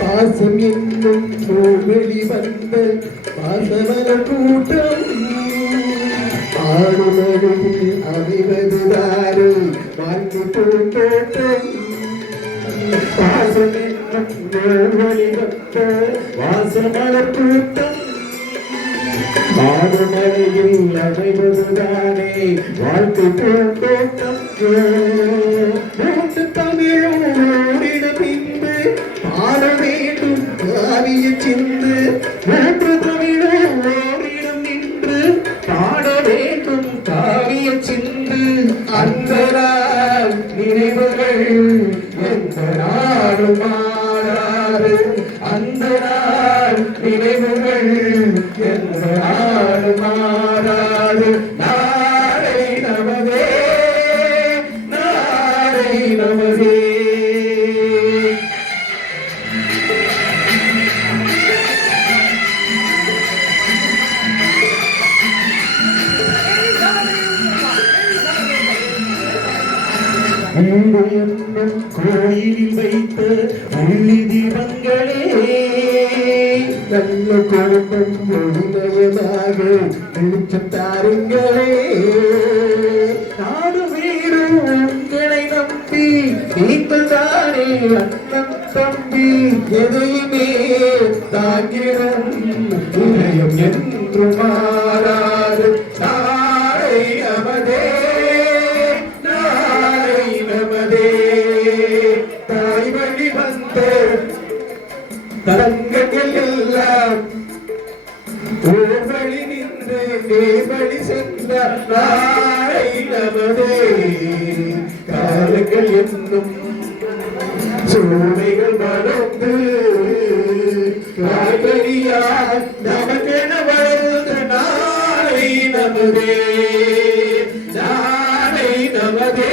பாசம் என்னும் நூல் வெளிவந்த பாசமர கூட்டம். ஆடுமருகில் அமைவதுதாரு வாழ்ந்து பூந்தோட்டம் பாசம் என்னும் நூல் வெளிவந்த வாசமலர் கூட்டம். பாடுமலையில் அமைவதுதானே வாழ்த்து பூந்தோட்டம் காவிய சிந்து மூன்று தமிழும் ஓரிடம் நின்று பாட வேண்டும் காவிய சிந்து. அந்த நினைவுகள் எந்த நாளும் மாறாது. அந்த நினைவுகள் எந்த நாளும் அன்பு என்னும் கோயிலில் வைத்த உள்ளி தீபங்களே. நல்ல குடும்பம் ஒளிமயமாக வெளிச்சம் தாருங்களே. நாடு வீடு உங்களை நம்பி நீங்கள் தானே அண்ணன் தம்பி. எதையுமே தாங்கிடும் இதயம் என்று மாறா. தலங்கள் எல்லாம் ஓவழி நின்று தேவழி சென்ற நாளை நமதே காலங்கள் என்னும் சூளைகள் வளர்ந்து காய்கறியால் நமக்கென வளர்ந்த நாளை நமதே நாளை நமதே.